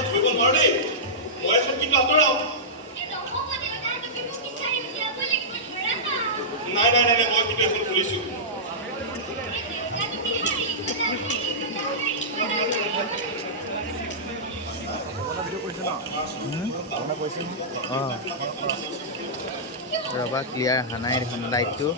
ধৰিব নোৱাৰো দেই মই এখন কিন্তু আঁতৰাও নাই নাই নাই মই কিন্তু এখন খুলিছোঁ ৰবা ক্লিয়াৰ অহা নাই দেখোন লাইটটো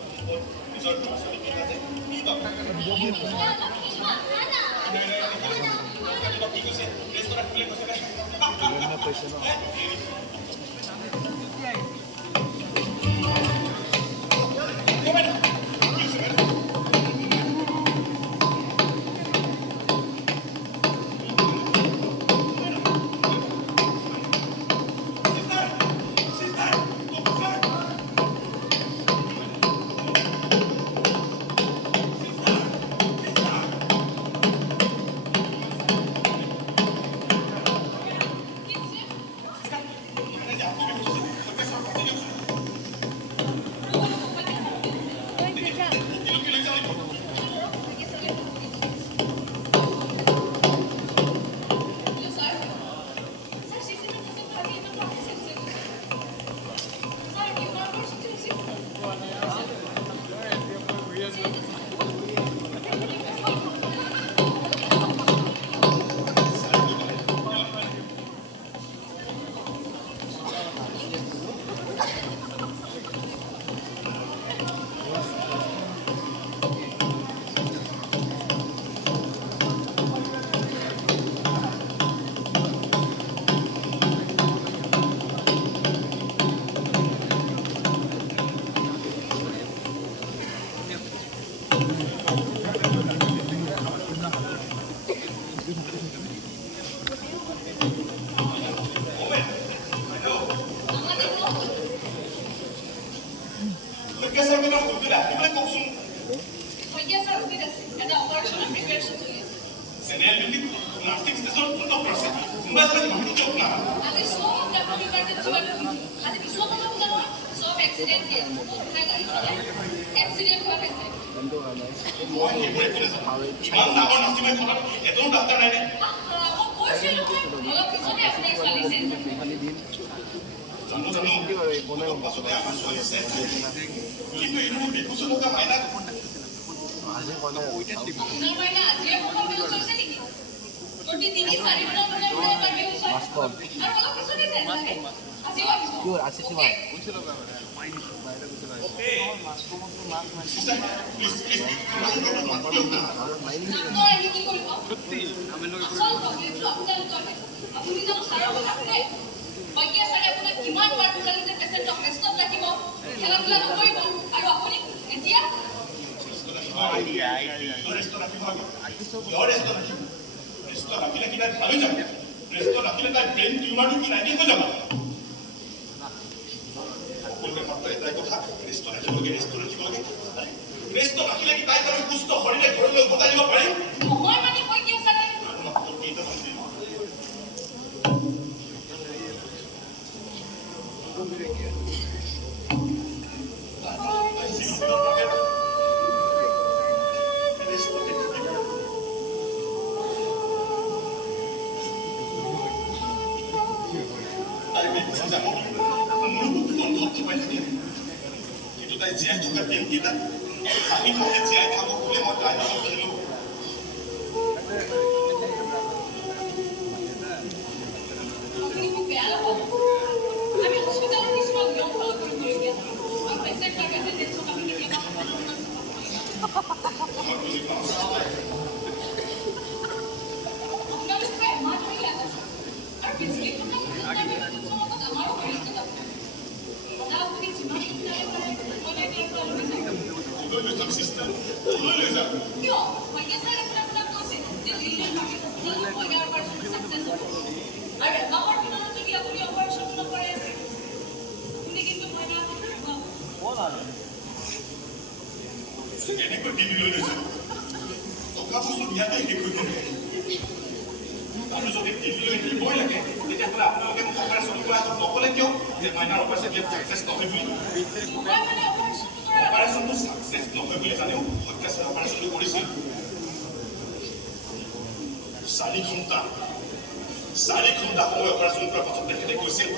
4 ঘণ্টা সময় অপাৰেশ্যন কৰাৰ পাছত তেখেতে কৈছিল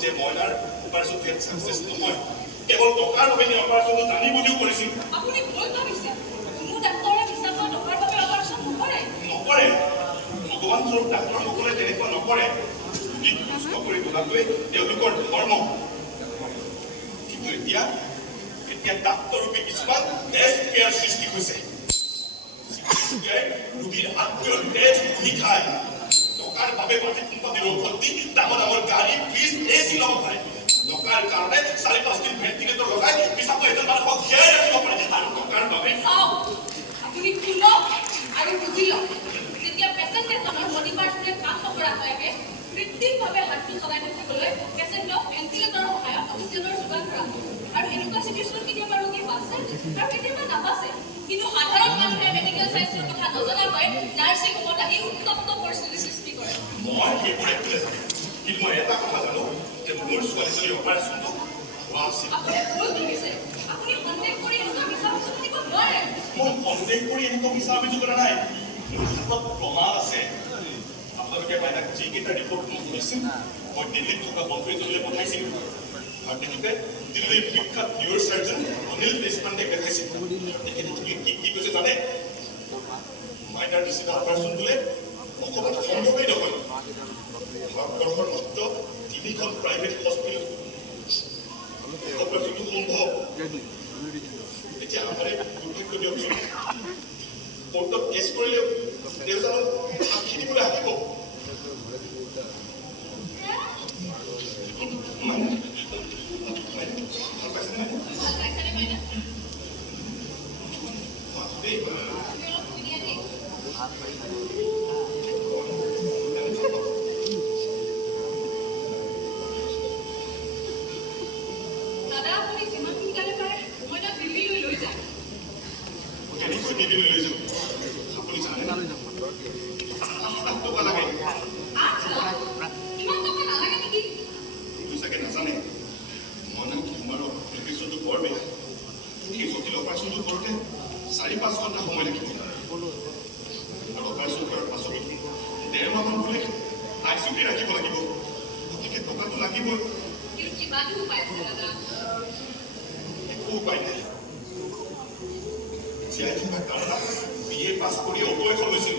যে মইনাৰ অপাৰেশ্যনটো ছাকচেছ নহয় কেৱল টকাৰ বাবে অপাৰেশ্যনটো জানি বুজিও কৰিছিল আপুনি ভুল ভাবিছে কোনো ডাক্তৰে হিচাপত টকাৰ বাবে অপাৰেশ্যন নকৰে ভগৱান স্বৰূপ ডাক্তৰসকলে তেনেকুৱা নকৰে ৰোগীক সুস্থ কৰি তোলাটোৱে তেওঁলোকৰ ধৰ্ম কিন্তু এতিয়া ডাক্তৰ ৰূপী কিছুমান ডেস্পেয়াৰ সৃষ্টি হৈছে ৰোগীৰ আত্মীয়ৰ তেজ পুহি খায় টকাৰ বাবে প্ৰতিক কোম্পানীৰ ঔষধ দি ডাঙৰ ডাঙৰ গাড়ী ফ্ৰিজ এচি ল'ব পাৰে টকাৰ কাৰণে 4-5 দিন ভেণ্টিলেটৰ লগাই পিছতো এজন মানুহক জীয়াই ৰাখিব পাৰে আৰু টকাৰ বাবে আপুনি শুনক আৰু বুজি লওক যেতিয়া পেচেণ্ট এজনৰ বডি পাৰ্টছবোৰে কাম নকৰা হৈ আহে কৃত্ৰিমভাৱে হাতটো চলাই থাকিবলৈ পেচেণ্টক ভেণ্টিলেটৰৰ সহায়ত অক্সিজেনৰ যোগান ধৰা আৰু এনেকুৱা চিটুৱেশ্যনত কেতিয়াবা ৰোগী বাচে আৰু কেতিয়াবা নাবাচে কিন্তু সাধাৰণ মানুহে মেডিকেল চায়েন্সৰ কথা নজনাকৈ নাৰ্ছিং হোমত আহি উত্তপ্ত পৰিস্থিতি সৃষ্টি কৰে মই সেইবোৰ একোৱে জানো কিন্তু মই এটা কথা জানো যে মোৰ ছোৱালীজনীৰ অপাৰেশ্যনটো হোৱা উচিত আপুনি ভুল ভাবিছে আপুনি সন্দেহ কৰি এনেকুৱা মিছা অভিযোগ দিব নোৱাৰে মই সন্দেহ কৰি এনেকুৱা মিছা অভিযোগ কৰা নাই মোৰ হাতত প্ৰমাণ আছে আপোনালোকে বাইনাক যিকেইটা ৰিপৰ্ট মোক দিছিল মই দিল্লীত থকা বন্ধু এজনলৈ পঠাইছিলোঁ আৰু তেখেতে দিল্লীৰ বিখ্যাত নিউৰ চাৰ্জন অনিল দেশপাণ্ডেক দেখাইছিল তেখেতে কি কৈছে জানে মাইনাৰ নিচিনা অপাৰেশ্যন বোলে অকণমান সম্ভৱেই নহয় ভাৰতবৰ্ষৰ মাত্ৰ 3খন প্ৰাইভেট হস্পিটেল অপাৰেশ্যনটো সম্ভৱ এতিয়া আমাৰ দুৰ্ভাগ্য দিয়কচোন কোৰ্টত কেছ কৰিলেও দেউতাক সাক্ষী দিবলৈ আহিব দাদা আপুনি যিমান সোনকালে পাৰে মই তাক দিল্লীলৈ লৈ যাম কেনেকৈ দিল্লীলৈ লৈ যাম আপুনি জানে টকা লাগে ইমান টকা নালাগে নেকি এইটো চাগে নাজানে মই তোমাৰ অপাৰেশ্যনটো বৰ বেয়া সেই জটিল অপাৰেশ্যনটো কৰোঁতে 4-5 ঘণ্টা সময় লাগিব আৰু অপাৰেশ্যন কৰাৰ পাছত 1.5 মাহমান বোলে আইচিইউতে ৰাখিব লাগিব গতিকে টকাটো লাগিবই কিন্তু কিমানো উপায় আছে দাদা একো উপায় নাই জীয়াই থকাৰ কাৰণে BA পাছ কৰি অৱসৰ লৈছিল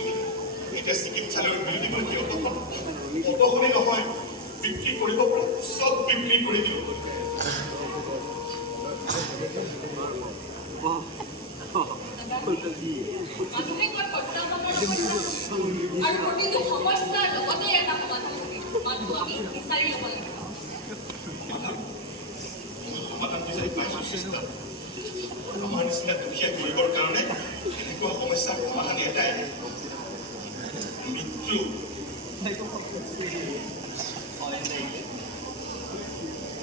এতিয়া চিকিৎসালয়ৰ বিল দিবলৈ অতখনেই নহয় বিক্ৰী কৰিব পৰা চব বিক্ৰী কৰি দিলোঁ মানুহে কয় প্ৰত্যাহ্বানৰ আৰু প্ৰতিটো সমস্যাৰ লগতে এটা সমাধান থাকে মানুহ আমি বিচাৰি ল'ব লাগিব সমাধান বিচাৰি পাইছোঁ চিন্তা আমাৰ নিচিনা দুখীয়া গৰীবৰ কাৰণে এনেকুৱা সমস্যাৰ সমাধান এটাই মৃত্যু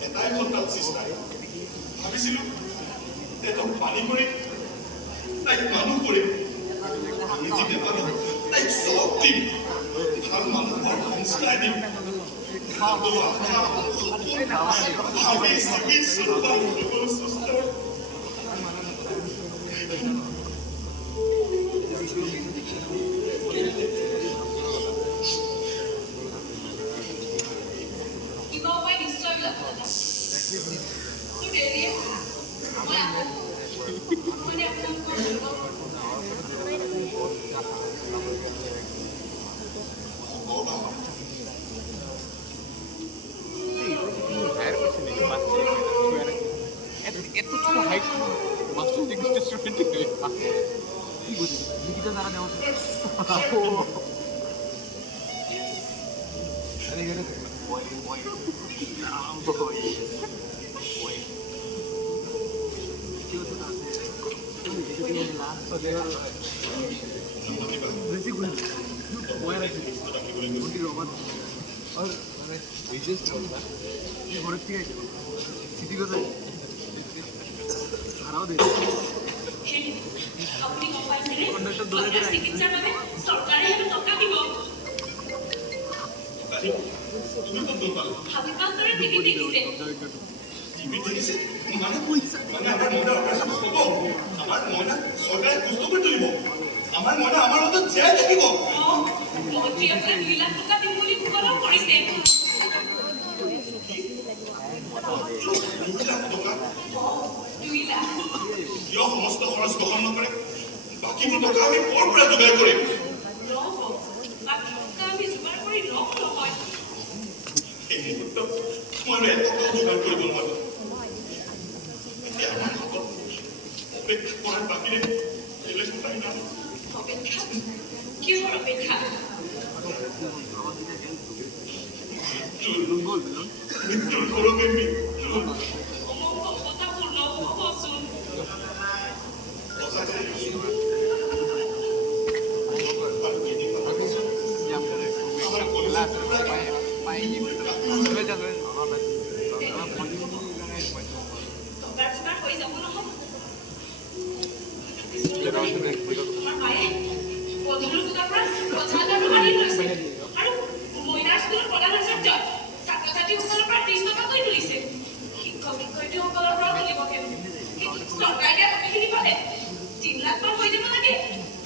এটাই সন্তান চেষ্টা ভাবিছিলোঁ তেওঁক পানী কৰি তাইক মানুহ কৰিম আমি যেতিয়া পালো তাইক চব দিম ভাল মানুহৰ সংস্কাৰ দিম আমি চিকিৎসা কিবা উপায় নিশ্চয় ওলাব দাদা তোৰ দেৰিয়ে মই আকৌ মানে আপোনালোকৰ এত ছোট হাইট মাস্টার ডিগ্রি স্টুডেন্ট কি বুঝি লিখিত দ্বারা নেওয়া আরে গেলে বয় और মানে বিজনেস চলবা এই ঘরের থেকে আইছে সিটি কোথায় হারাও দে আপুনি গম পাইছেনে কন্ডাক্টর দৌড়ে দৌড়ে চিকিৎসাৰ বাবে চৰকাৰে হেনো টকা দিব ভাবি পাছৰে টিভি দেখিছে আমাৰ মইনা অপাৰেশ্যন হ'ব আমাৰ মইনা চৰকাৰে সুস্থ কৰি তুলিব আমাৰ মইনা আমাৰ লগত জীয়াই থাকিব মন্ত্ৰী আপোনাক 2 লাখ টকা দিম বুলি কিন্তু টকা আমি ক'ৰ পৰা যোগাৰ কৰিম এই মুহূৰ্তত মই আৰু এটকাও যোগাৰ কৰিব নোৱাৰো এতিয়া আমাৰ হাতত অপেক্ষা কৰাৰ বাহিৰে বেলেগ উপায় নাই কিহৰ অপেক্ষা মৃত্যুৰ কৰমে মৃত্যু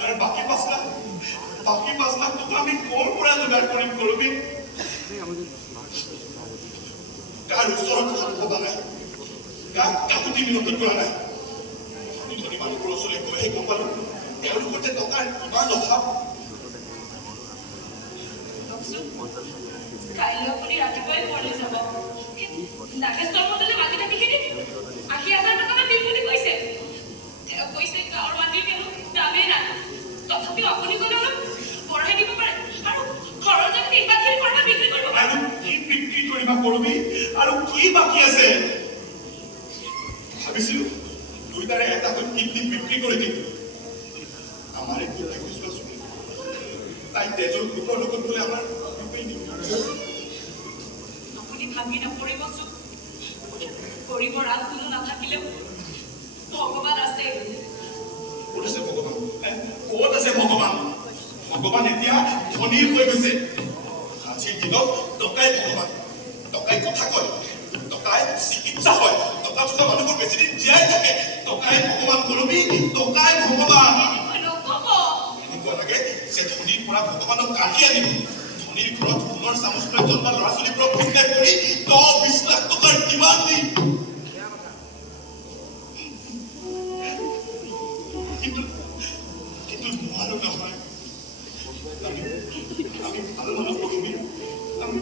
আৰু বাকী 5 লাখ টকা আমি ক'ৰ পৰা যোগাৰ কৰিম কৰবি কাৰ ওচৰত হাত ভবা নাই কাক কাকুতি মিনতি কৰা নাই ধনী মানুহবোৰৰ ওচৰলৈ গৈহে গম পালো তেওঁলোকৰ যে টকাৰ ইমান অভাৱ কাইলৈ আপুনি ৰাতিপুৱাই ঘৰলৈ যাব নাগেশ্বৰ মণ্ডলে মাটি কাটিখিনি 80,000 টকা দিম বুলি কৈছে তেওঁ কৈছে গাঁৱৰ মাটিৰ কোনো দামেই নাই তথাপিও আপুনি গ'লে অলপ বঢ়াই দিব পাৰে আৰু ঘৰৰ যদি নিৰ্বাচনী কৰা বিক্ৰী কৰিব পাৰে আৰু কি বিক্ৰী কৰিবা কৰবি আৰু কি বাকী আছে ভাবিছিলো দুইটাৰে এটা কিডনি বিক্ৰী কৰি দিম আমাৰ একো লাগিছিল তাই তেজৰ গোটৰ লগত বোলে আমাৰ আপুনি ভাঙি নপৰিব চোন কৰিব ৰাত কোনো নাথাকিলেও ভগৱান আছে ক'ত আছে ভগৱান ক'ত আছে ভগৱান ভগৱান এতিয়া ধনীৰ হৈ গৈছে আজিৰ দিনত টকাই ভগৱান টকাই কথা কয় টকাই চিকিৎসা হয় টকা থকা মানুহবোৰ বেছি দিন জীয়াই থাকে টকাই ভগৱান কৰবি টকাই ভগৱান এনেকুৱা লাগে যে ধনীৰ পৰা ভগৱানক কাঢ়ি আনিব ধনীৰ ঘৰত সোণৰ চামুচ লৈ জন্মা ল'ৰা ছোৱালীবোৰক কিডনেপ কৰি 10-20 লাখ টকাৰ ডিমাণ্ড দি কিন্তু নোৱাৰো নহয় আমি ভাল মানুহ কৰবি আমি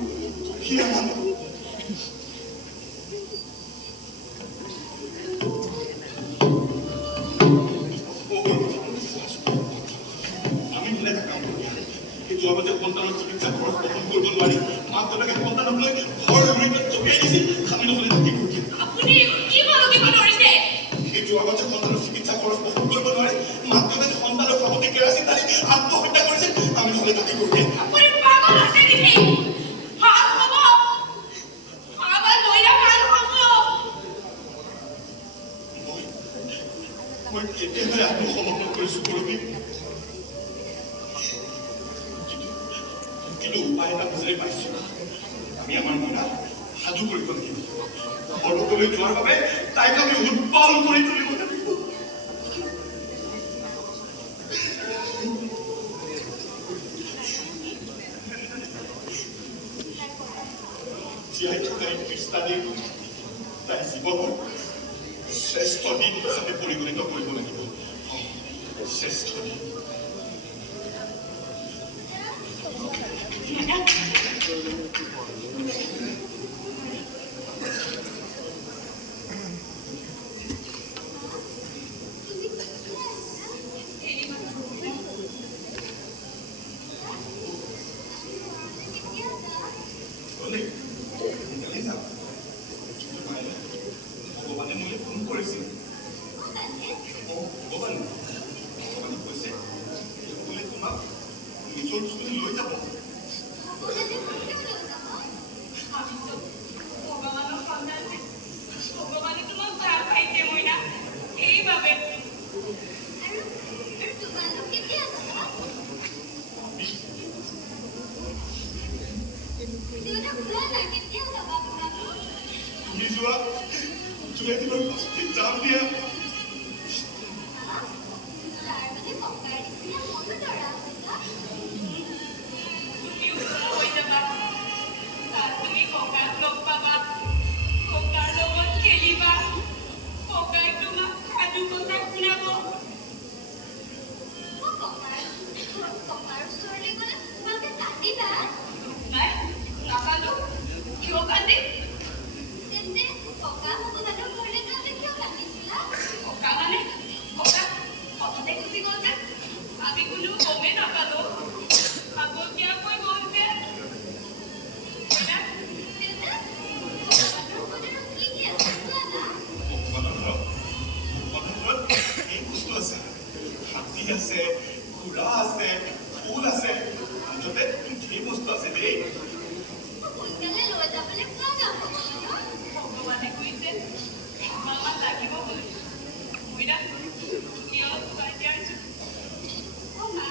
দুখীয়া মানুহ আমি মিলাই থাকাম যোৱা বাজে সন্তানৰ চিকিৎসা খৰচ বহন কৰিব নোৱাৰি মাক দেউতাকে সন্তানক লৈ ঘৰ লুৰিকে জপিয়াই দিছিল আমি নহ'লে থাকি কৰিছিল আপুনি কি মানসিক ধৰিছে এই যোৱা বাজে সন্তানৰ চিকিৎসা খৰচ বহন কৰিব নোৱাৰি মাক দেউতাকে সন্তানৰ খাবতে কেৰাচিন ঢালি আত্মহত্যা কৰিছিল আমি নহ'লে থাকি কৰিছিল আপুনি পাগল আছে নেকি হাত হ'ব আমাৰ লইৰা ভাল হ'ব মই কেতিয়াবাই আত্মসমৰ্পণ কৰিছো কৰবি কিন্তু উপায় এটা বিচাৰি পাইছো আমি আমাৰ মইনা সাজু কৰিব লাগিব সৰ্বকলৈ যোৱাৰ বাবে তাইক আমি উৎপল কৰি তুলিব লাগিব জীয়াই থকা এই ত্ৰিশটা দিন তাই জীৱনৰ শ্ৰেষ্ঠ দিন হিচাপে পৰিগণিত কৰিব লাগিব শ্ৰেষ্ঠ দিন ভগৱানে মোলৈ ফোন কৰিছিল ভগৱানে কৈছে আছে ঘোঁৰা আছে ফুল আছে মুঠতে ধেৰ বস্তু আছে দেই সোনকালে লৈ যাবলৈ কোৱা যাম ভগৱানে কৈছে মামা লাগিব বুলি মইনা কিয় খুৱাই দিয়াইছো অ' মা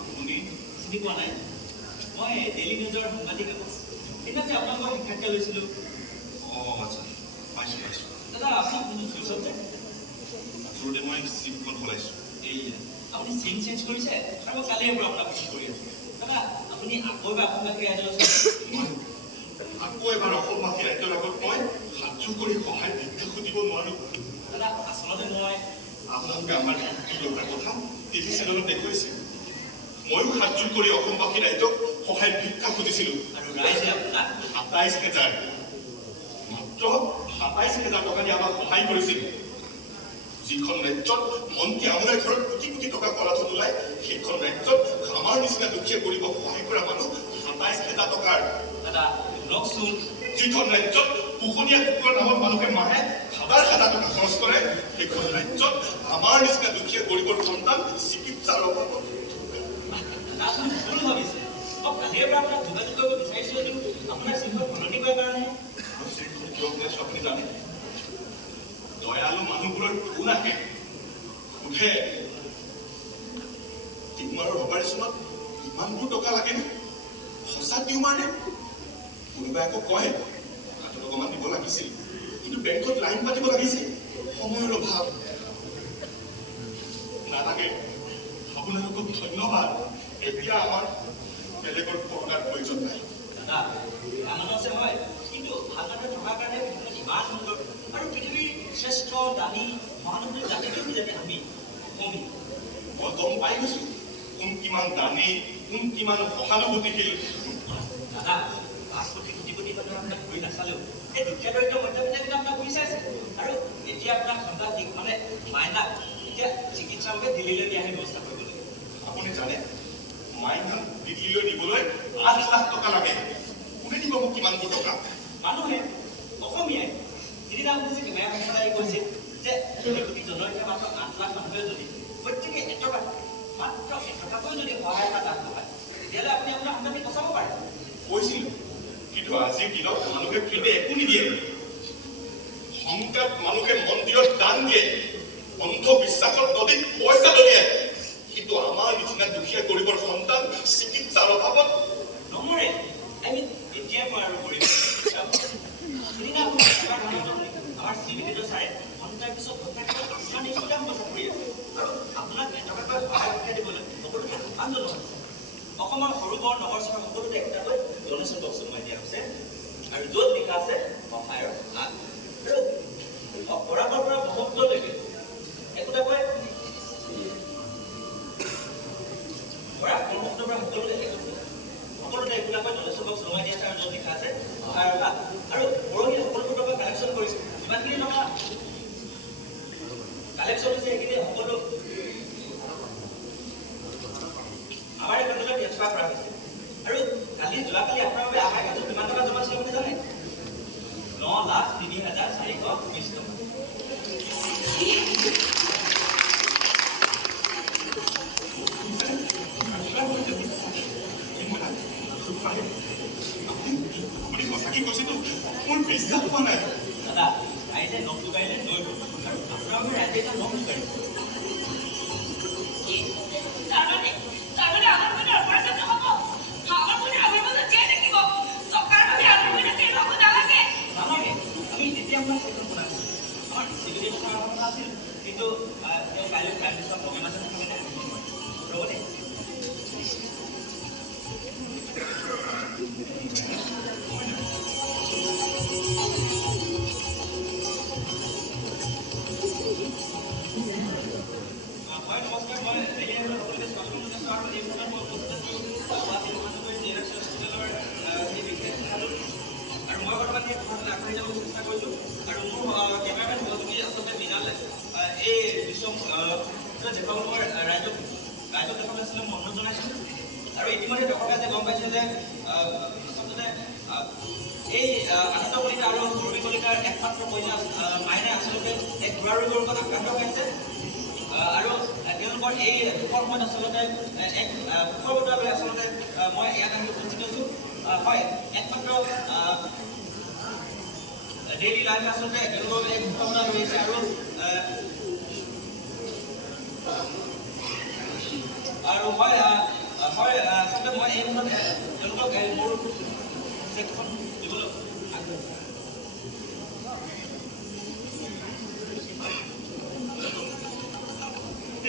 আপুনি চিনি পোৱা নাই মই ডেইলি নিউজৰ সাংবাদিক এতিয়া যে আপোনালোকৰ শিক্ষাৰ্থী লৈছিলোঁ অঁ আচ্ছা পাইছোঁ পাইছোঁ দাদা আপোনাক কোনো চুইচত যে আচলতে মই চিমখন সলাইছোঁ এই আপুনি চিম চেঞ্জ কৰিছে আৰু কালিৰ পৰা আপোনাক ফোন কৰি আছোঁ দাদা আপুনি আকৌ এবাৰ অসমবাসী ৰাইজৰ আকৌ এবাৰ অসমবাসী ৰাইজৰ আগত মই সাজু কৰি সহায় ভিক্ষা সুধিব নোৱাৰোঁ দাদা আচলতে মই আপোনালোকে আমাৰ ব্যক্তিগত কথা টিভি চেনেলত দেখুৱাইছে ময়ো সাজু কৰি অসমবাসী ৰাইজক সহায় ভিক্ষা খুজিছিলোঁ আৰু ৰাইজে আপোনাক ২৭,০০০ মাত্ৰ ২৭,০০০ টকা দি আমাক সহায় কৰিছিল যিখন ৰাজ্যত মন্ত্ৰী আমোলাই ঘৰত কোটি কোটি টকা কলাথত ওলাই সেইখন ৰাজ্যত আমাৰ নিচিনা দুখীয়া গৰীবক সহায় কৰা মানুহ ২৭,০০০ টকাৰ দাদা লওকচোন যিখন ৰাজ্যত পোহনীয়া কুকুৰৰ নামত মানুহে মাহে হাজাৰ হাজাৰ টকা খৰচ কৰে সেইখন ৰাজ্যত আমাৰ নিচিনা দুখীয়া গৰীবৰ সন্তান চিকিৎসাৰ অভাৱত আপুনি ভুল ভাবিছে মই কালিৰ পৰা আপোনাক যোগাযোগ কৰিব বিচাৰিছোঁ যদিও আপোনাৰ চিমখন সলনি কৰাৰ কাৰণে আৰু সেইখন কিয় উলিয়াইছোঁ আপুনি জানে দয়ালু মানুহবোৰৰ ফোন আহে সোধে টিউমাৰৰ অপাৰেশ্যনত ইমানবোৰ টকা লাগেনে সঁচা টিউমাৰ নে কোনোবাই আকৌ কয় হাতত অকণমান দিব লাগিছিল কিন্তু বেংকত লাইন পাতিব লাগিছিল সময়ৰ অভাৱ নালাগে আপোনালোকক ধন্যবাদ এতিয়া আমাৰ বেলেগৰ পৰ্দাৰ প্ৰয়োজন নাই দাদা মানুহ আছে হয় কিন্তু ভাল মানুহ থকাৰ কাৰণে পৃথিৱীত ইমান সুন্দৰ আৰু পৃথিৱীৰ শ্ৰেষ্ঠ দানী মহানন্দৰ জাতিটো যাতে আমি অসমী মই গম পাই গৈছো কোন কিমান দানী কোন কিমান সহানুভূতিশীল দাদা ৫ কোটি কোটি কোটি মানুহ আপোনাক ঘূৰি নাচালেও এই দুখীয়া দৰিদ্ৰ মধ্যবিত্তবিলাক আপোনাক ঘূৰি চাইছে আৰু এতিয়া আপোনাক সাংবাদিক মানে মাইনাক এতিয়া চিকিৎসাৰ বাবে দিল্লীলৈ নিয়াৰ ব্যৱস্থা কৰিব লাগিব আপুনি জানে মাইনাক দিল্লীলৈ নিবলৈ ৮,০০,০০০ টকা লাগে কোনে দিব মোক কিমানবোৰ টকা মানুহে অসমীয়াই সিদিনা আপুনি যে কেমেৰা পেচাদাৰী কৈছিল যে কোটি জনসংখ্যা মাত্ৰ ৮,০০,০০০ মানুহে যদি প্ৰত্যেকে এটকা মাত্ৰ এটকাকৈ যদি সহায় এটা দান কৰে তেতিয়াহ'লে আপুনি আপোনাৰ সাংবাদিক বচাব পাৰে কৈছিলো কিন্তু আজিৰ দিনত মানুহে ফ্ৰীতে একো নিদিয়ে সংকাত মানুহে মন্দিৰত দান দিয়ে অন্ধবিশ্বাসত নদীত পইচা দলিয়ায় কিন্তু আমাৰ নিচিনা দুখীয়া গৰীবৰ সন্তান চিকিৎসাৰ অভাৱত নমৰে আমি এতিয়াৰ পৰা আৰু কৰিম সিদিনা আপুনি আমাৰ চিভিলিটো চাই ঘণ্টাৰ পিছত ঘণ্টা আপোনাৰ নিশ্চয় বচা কৰি আছে আৰু আপোনাক এটকাকৈ সহায় উঠাই দিবলৈ সকলোকে আন্দোলন অসমৰ সৰু বৰ নগৰ চহৰ সকলোতে একোটাকৈ ডনেশ্যন বক্স সোমাই দিয়া হৈছে আৰু য'ত লিখা আছে সহায়ৰ হাত আৰু অপৰাধৰ পৰা ব্ৰহ্মপুত্ৰলৈকে একোটাকৈ ব্ৰহ্মপুত্ৰৰ পৰা সকলোতে একোটাকৈ ডনেশ্যন বক্স সোমাই দিয়া আছে আৰু য'ত লিখা আছে সহায়ৰ হাত আৰু পৰহি সকলোবোৰ টকা কালেকশ্যন কৰিছে যিমানখিনি টকা কালেকশ্যন হৈছে সেইখিনি সকলো আমাৰ একাউণ্টলৈ ট্ৰেন্সফাৰ কৰা হৈছে আৰু যোৱাকালি আপোনাৰ বাবে আহাৰ ক্ষেত্ৰত কিমান টকা জমা আছিলে আপুনি জানে 9,03,420 টকা কাইলৈ প্ৰাইভেটৰ প্ৰগ্ৰেম আছে ৰ'ব দেই আৰু ইতিমধ্যে দৰ্শকে যে গম পাইছে যে আচলতে এই আনন্দ কলিতা আৰু সুৰভি কলিতাৰ একমাত্ৰ কন্যা মাইনাই আচলতে এক ঘোঁৰাৰী ৰোগত আক্ৰান্ত হৈছে আৰু তেওঁলোকৰ এই দুখৰ সময়ত আচলতে এক সুখৰ বতৰা লৈ আচলতে মই ইয়াত আহি উপস্থিত হৈছোঁ হয় একমাত্ৰ ডেইলি লাইফ আচলতে তেওঁলোকৰ এক সুখৰ বতৰা লৈ আহিছে আৰু মই হয় আচলতে মই এই মুহূৰ্তত তেওঁলোকক মোৰ চেকখন দিবলৈ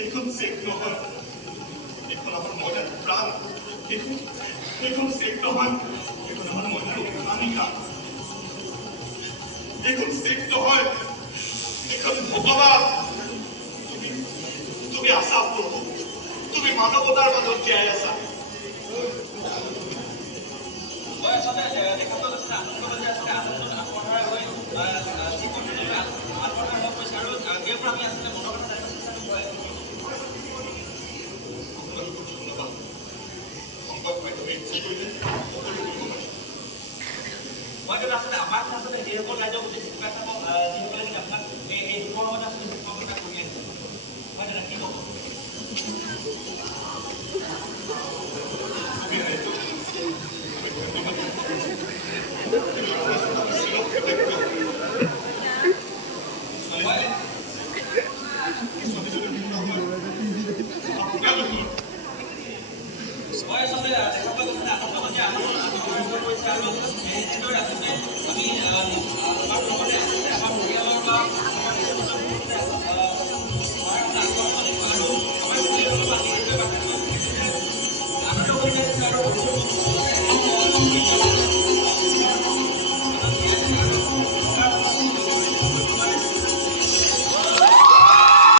এইখন চেক নহয় এইখন আমাৰ মহিলাৰ প্ৰাণ এইখন চেক নহয় এইখন আমাৰ মহিলাৰ কামিকা এইখন চেক নহয় এইখন ভগৱান তুমি আছা প্ৰভু তুমি মানৱতাৰ মাজত জীয়াই আছা মই আচলতে দেখা পোৱা গৈছে আনন্দ যে আচলতে আনন্দ আত্মধাৰা হৈ চিকনলৈ আত্মধাৰা হৈ গৈছে আৰু তেওঁৰ পৰা আমি আচলতে মনৰ কথা জানিব চেষ্টাটো হয় মই কিন্তু আচলতে আমাক আচলতে সেইসকল ৰাইজক উদ্দেশ্যি কিবা এটা যিসকলে নেকি আপোনাক এই দুখৰ সময়ত আচলতে শিক্ষক এটা কৰি আহিছে হয় দাদা কি ক'ব মই আচলতে দেখা পোৱা গৈছে আনন্দ যে আমাৰ কৰিছে আৰু এনেদৰে আচলতে আমি আমাৰ লগতে আচলতে আমাৰ পৰিয়ালৰ বা